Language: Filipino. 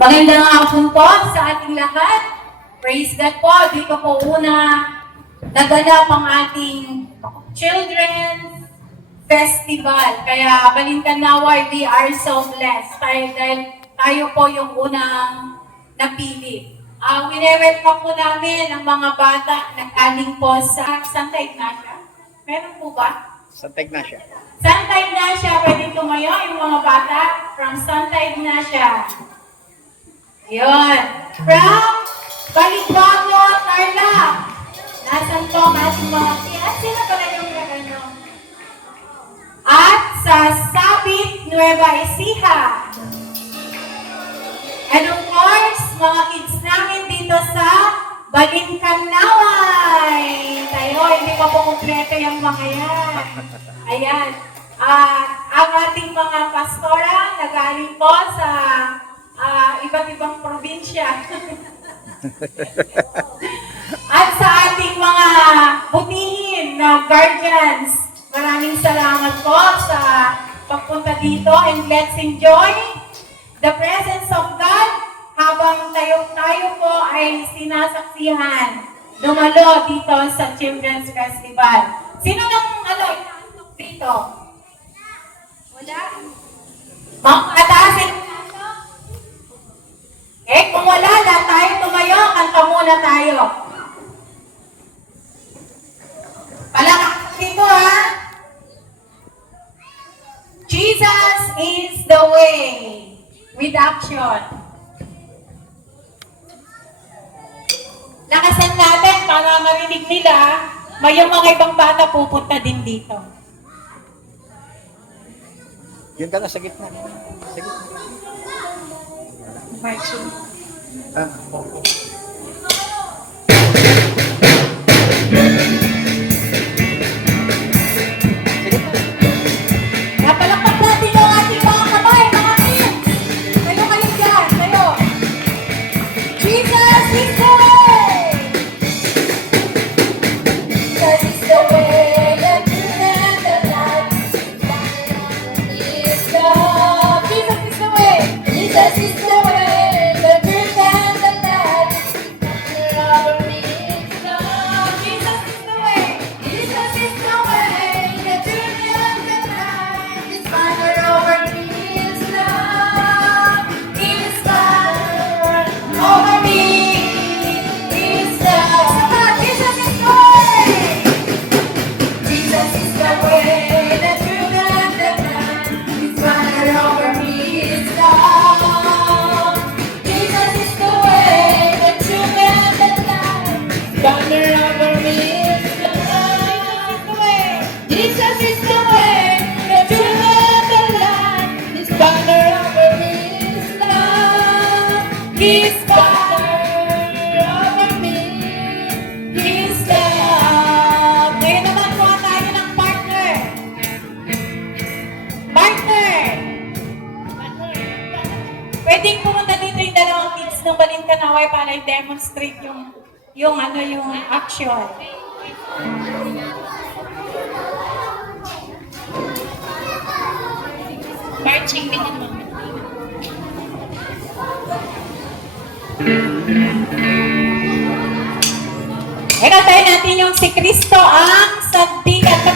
Magandang hapon po sa ating lahat. Praise God po. Dito po una naganap ang ating Children's Festival. Kaya Balintanaw, we are so blessed. Dahil tayo po yung unang napili. Winewelcome po namin ang mga bata na galing po sa Santa Ignacia. Meron po ba? Santa Ignacia. Santa Ignacia, pwede tumayo yung mga bata from Santa Ignacia. Yun. From Balibago, Tarlac. Nasaan po ang ating mga at sino pala yung ano? At sa Sabit, Nueva Ecija. And of course, mga kids namin dito sa Balintanaw. Tayo, hindi pa po kumpleto yung mga yan. Ayan. Ang ating mga pastora nagaling po sa iba't ibang probinsya. At sa ating mga butihin na guardians, maraming salamat po sa pagpunta dito and let's enjoy the presence of God habang tayo po ay sinasaksihan dumalo dito sa Children's Festival. Sino nang inaantok dito? Wala? Ataasin kung wala, lahat tayo tumayo, kanta muna tayo. Palakpak dito ha. Jesus is the way. With action. Lakasan natin para marinig nila, may yung mga ibang bata pupunta din dito. Yun ka na sa gitna. Sa gitna. Marching. Napalakpak natin yung ating mga kamay, mga kids. Tayo kayo dyan, tayo. Jesus is the way. Jesus is the way, the truth and the life. Jesus is the way. Jesus is the way, the truth and the life. Our is love. Jesus is the way. Jesus is the way, the truth and the life. His banner over me is love. His banner over me is love. Jesus is the way. Jesus is the way, the truth and the life. His banner over me is love. Jesus is the way, the truth and the life. Banner over me is love. Jesus is the way, the truth and the life. His banner over me is love. His banner over me is love. Ngayon naman kuha tayo ng partner. Partner! Pwedeng pumunta dito yung dalawang kids ng Balintanaw para i-demonstrate yung action. Marching din yan, mama. Ikantahin natin yung si Kristo ang sandigan.